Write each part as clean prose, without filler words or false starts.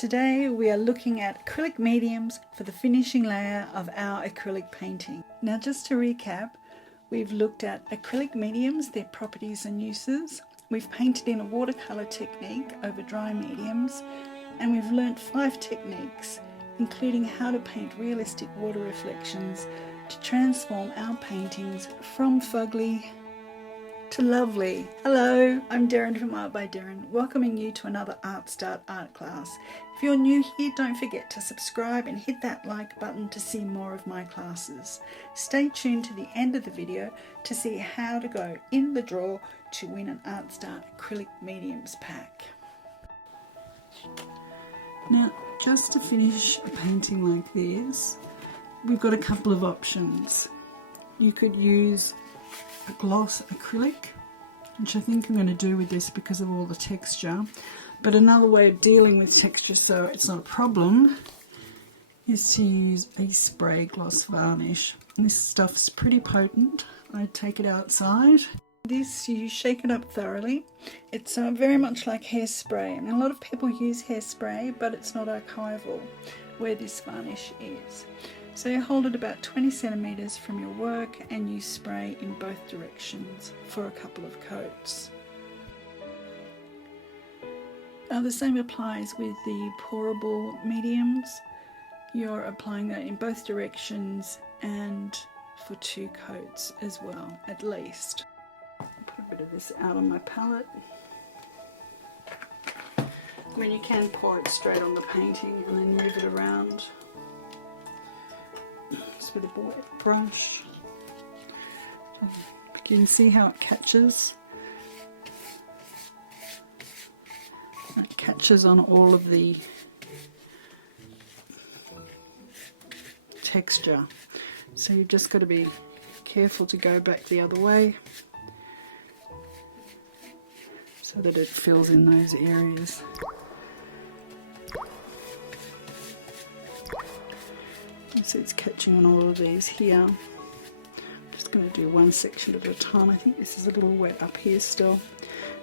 Today we are looking at acrylic mediums for the finishing layer of our acrylic painting. Now just to recap, we've looked at acrylic mediums, their properties and uses. We've painted in a watercolour technique over dry mediums, and we've learnt 5 techniques, including how to paint realistic water reflections to transform our paintings from fugly to lovely. Hello, I'm Derryn from Art by Derryn, welcoming you to another ArtStart art class. If you're new here, don't forget to subscribe and hit that like button to see more of my classes. Stay tuned to the end of the video to see how to go in the draw to win an ArtStart Acrylic Mediums pack. Now, just to finish a painting like this, we've got a couple of options. You could use a gloss acrylic, which I think I'm going to do with this because of all the texture, but another way of dealing with texture so it's not a problem is to use a spray gloss varnish. And this stuff's pretty potent. I take it outside. This, you shake it up thoroughly. It's very much like hairspray. I mean, a lot of people use hairspray, but it's not archival where this varnish is. So you hold it about 20 centimeters from your work and you spray in both directions for a couple of coats. The same applies with the pourable mediums. You're applying that in both directions and for 2 coats as well, at least. I'll put a bit of this out on my palette. I mean, you can pour it straight on the painting and then move it around. Just with a wet brush. You can see how it catches. It catches on all of the texture. So you've just got to be careful to go back the other way so that it fills in those areas. So it's catching on all of these here. I'm just going to do one section at a time. I think this is a little wet up here still,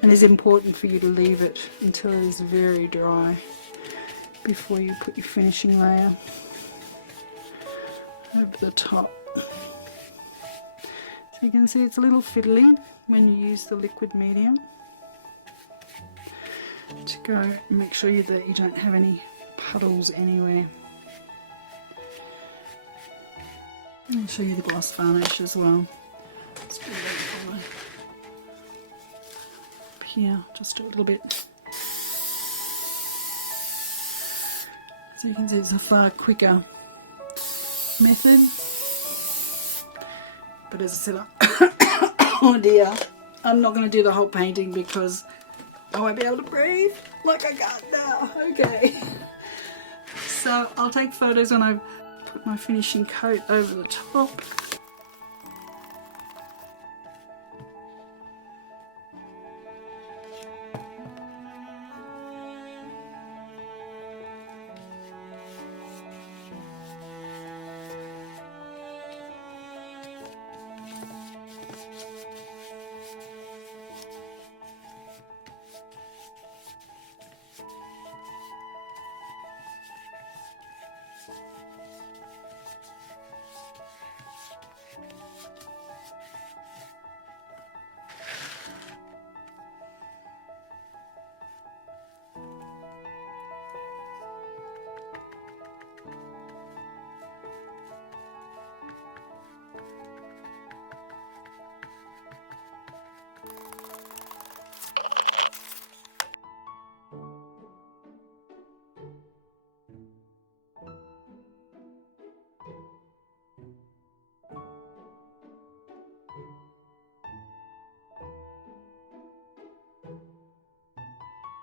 and it's important for you to leave it until it is very dry before you put your finishing layer over the top. So you can see it's a little fiddly when you use the liquid medium. To go and make sure that you don't have any puddles anywhere. I'll show you the gloss varnish as well. Let's do that up here, just a little bit. So you can see it's a far quicker method. But as I said, oh dear, I'm not going to do the whole painting because I won't be able to breathe like I can't now. Okay. So I'll take photos when I've put my finishing coat over the top.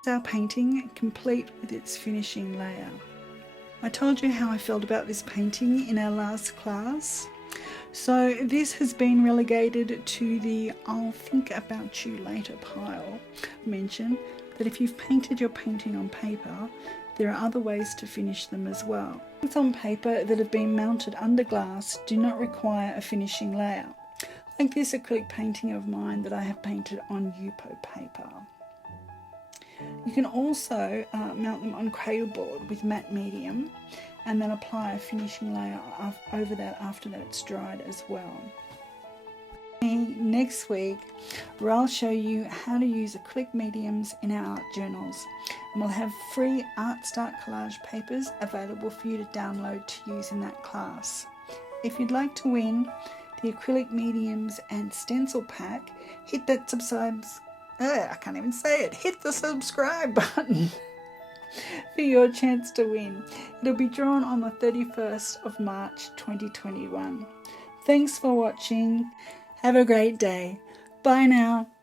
Our painting complete with its finishing layer. I told you how I felt about this painting in our last class. So this has been relegated to the I'll think about you later pile. Mention that if you've painted your painting on paper, there are other ways to finish them as well. Paints on paper that have been mounted under glass do not require a finishing layer, like this acrylic painting of mine that I have painted on Yupo paper. You can also mount them on cradle board with matte medium and then apply a finishing layer over that after that's dried as well. Next week, where I'll show you how to use acrylic mediums in our art journals, and we'll have free ArtStart collage papers available for you to download to use in that class. If you'd like to win the acrylic mediums and stencil pack, hit that hit the subscribe button for your chance to win. It'll be drawn on the 31st of March 2021. Thanks for watching. Have a great day. Bye now.